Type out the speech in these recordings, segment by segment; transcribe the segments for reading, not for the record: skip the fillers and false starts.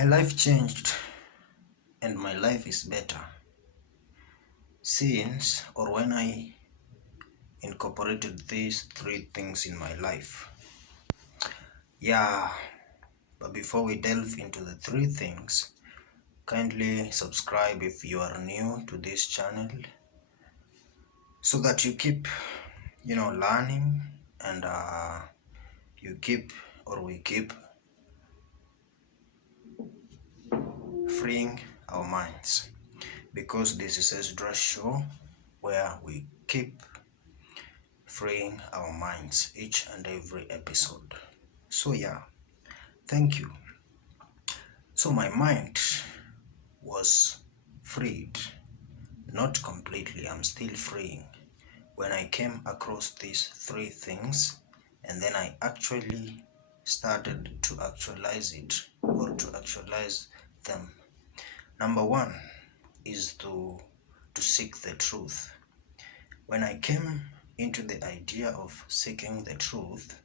My life changed and my life is better since or when I incorporated these three things in my life. Yeah, but before we delve into the three things, kindly subscribe if you are new to this channel so that you keep, learning and you keep or we keep freeing our minds because this is Ezra's show where we keep freeing our minds each and every episode. So yeah, thank you. So my mind was freed, not completely, I'm still freeing when I came across these three things and then I actually started to actualize it or to actualize them. Number one is to seek the truth. When I came into the idea of seeking the truth,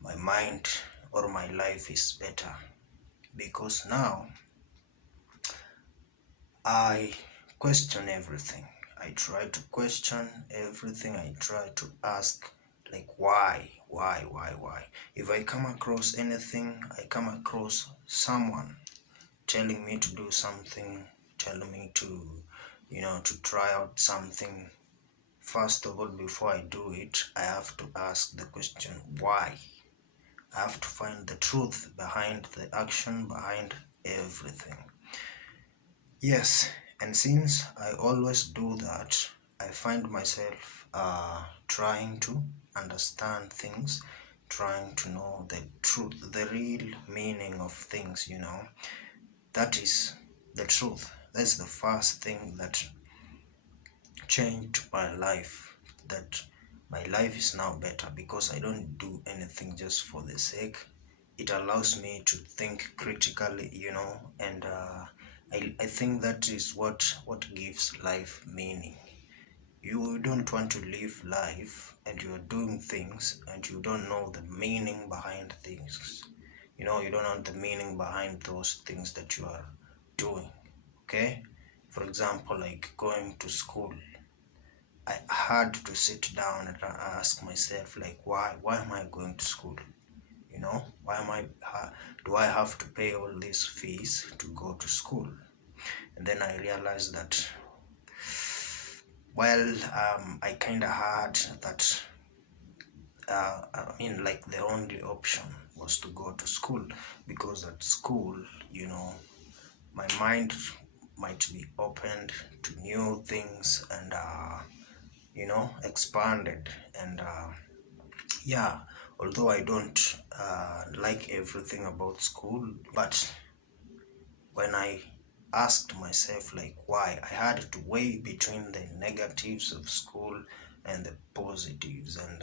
my mind or my life is better because now I question everything. I try to question everything. I try to ask, like, why? If I come across anything, I come across someone telling me to do something, telling me to try out something. First of all, before I do it, I have to ask the question, why? I have to find the truth behind the action, behind everything. Yes, and since I always do that, I find myself trying to understand things, trying to know the truth, the real meaning of things, That is the truth. That's the first thing that changed my life, that my life is now better because I don't do anything just for the sake. It allows me to think critically, and I think that is what gives life meaning. You don't want to live life and you're doing things and you don't know the meaning behind things. You don't know the meaning behind those things that you are doing. Okay? For example, like going to school. I had to sit down and ask myself, like, why am I going to school? Why am do I have to pay all these fees to go to school? And then I realized that, I kind of had that, like the only option was to go to school because at school, my mind might be opened to new things and, expanded and, yeah, although I don't like everything about school, but when I asked myself like why, I had to weigh between the negatives of school and the positives, and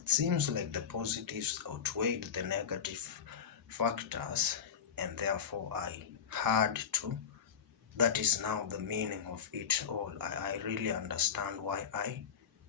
it seems like the positives outweighed the negative factors, and therefore I had to. That is now the meaning of it all. I really understand why I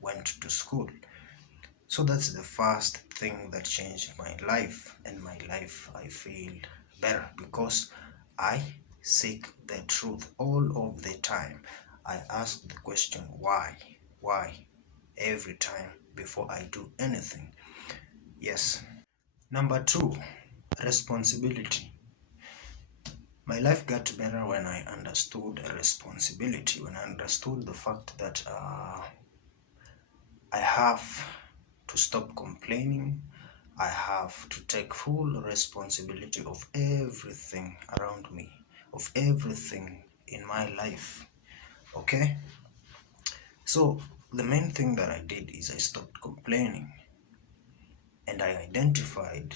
went to school. So that's the first thing that changed my life, and my life I feel better because I seek the truth all of the time. I ask the question why every time before I do anything. Yes. Number two, responsibility. My life got better when I understood responsibility, when I understood the fact that I have to stop complaining. I have to take full responsibility of everything around me, of everything in my life. Okay? So, the main thing that I did is I stopped complaining and I identified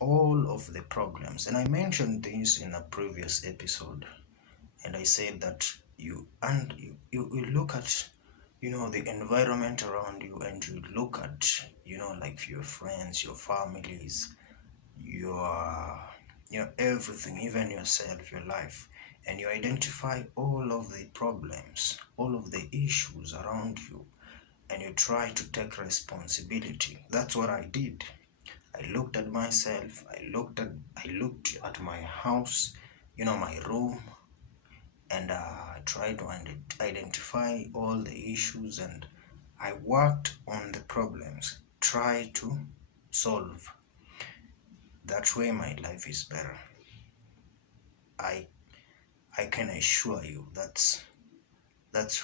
all of the problems. And I mentioned this in a previous episode. And I said that you look at the environment around you, and you look at like your friends, your families, your everything, even yourself, your life, and you identify all of the problems, all of the issues around you, and you try to take responsibility. That's what I did. I looked at myself. I looked at my house, my room, and tried to identify all the issues, and I worked on the problems, try to solve. That way my life is better. I I can assure you that's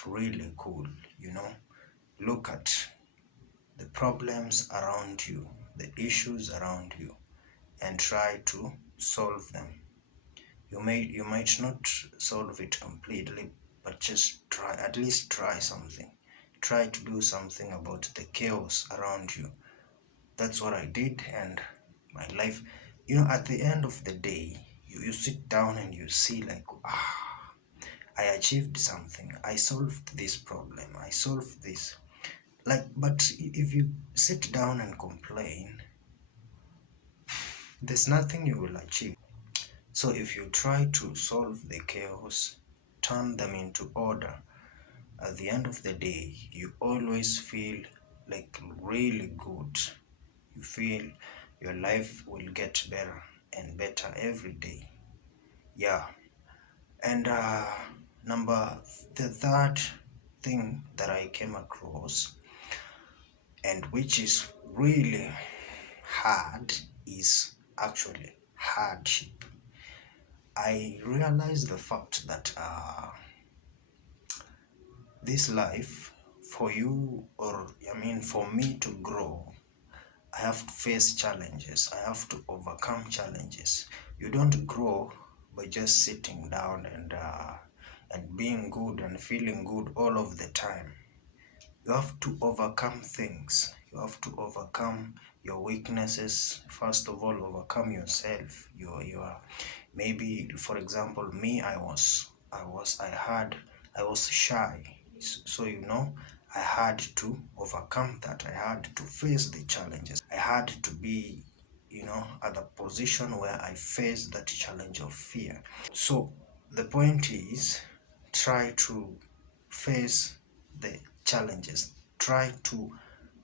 really cool, you know. Look at the problems around you, the issues around you, and try to solve them. You might not solve it completely, but just try, at least try something. Try to do something about the chaos around you. That's what I did, and my life, at the end of the day, you sit down and you see like, I achieved something. I solved this problem. I solved this. Like, but if you sit down and complain, there's nothing you will achieve. So if you try to solve the chaos, turn them into order, at the end of the day, you always feel like really good. You feel your life will get better and better every day. Yeah. And the third thing that I came across, and which is really hard, is actually hardship. I realized the fact that this life, for you, or I mean, for me to grow, I have to face challenges. I have to overcome challenges. You don't grow by just sitting down and being good and feeling good all of the time. You have to overcome things. You have to overcome your weaknesses. First of all, overcome yourself. Your maybe, for example, me, I was shy. So I had to overcome that. I had to face the challenges. I had to be, at the position where I face that challenge of fear. So the point is, try to face the challenges. Try to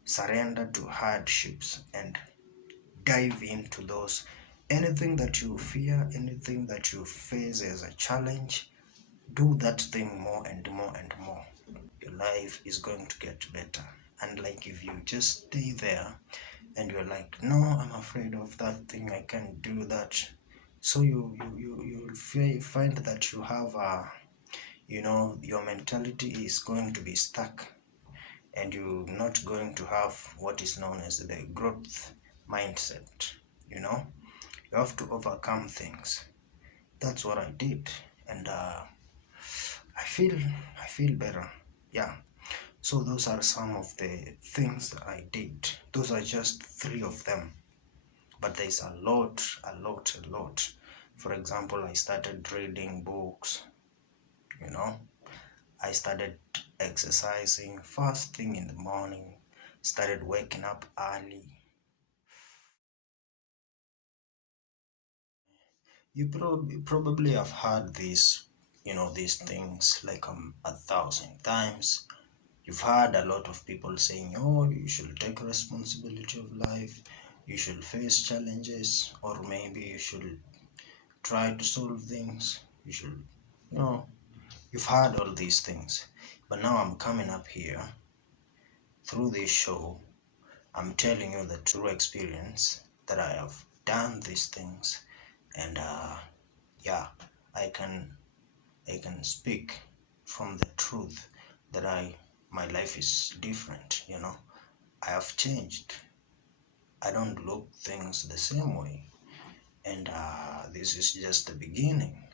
surrender to hardships and dive into those. Anything that you fear, anything that you face as a challenge, do that thing more and more and more. Your life is going to get better. And like, if you just stay there and you're like, no, I'm afraid of that thing, I can't do that. So you find that you have your mentality is going to be stuck, and you're not going to have what is known as the growth mindset. You have to overcome things. That's what I did, and I feel better. Yeah. So those are some of the things that I did. Those are just three of them, but there's a lot, a lot, a lot. For example, I started reading books. you know I started exercising first thing in the morning, started waking up early. You probably have heard these things like 1,000 times. You've heard a lot of people saying, oh, you should take responsibility of life, you should face challenges, or maybe you should try to solve things. You should, you know, you've heard all these things. But now I'm coming up here through this show. I'm telling you the true experience that I have done these things, and yeah, I can I can speak from the truth that my life is different. I have changed. I don't look things the same way, and this is just the beginning.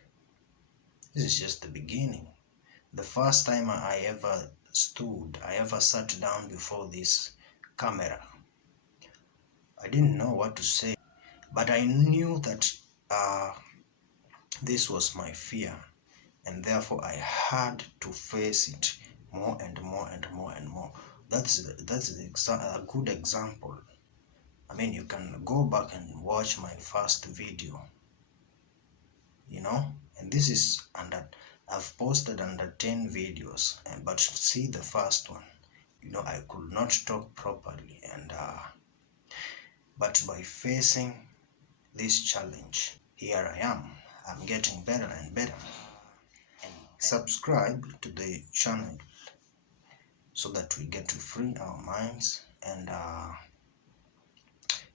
This is just the beginning. The first time I ever sat down before this camera, I didn't know what to say, but I knew that this was my fear, and therefore I had to face it more and more and more and more. A good example. I mean, you can go back and watch my first video, and this is under, I've posted under 10 videos, but see the first one. I could not talk properly, and But by facing this challenge, here I am. I'm getting better and better. And subscribe to the channel so that we get to free our minds and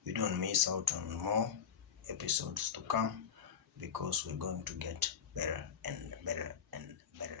you don't miss out on more episodes to come, because we're going to get better and better and better.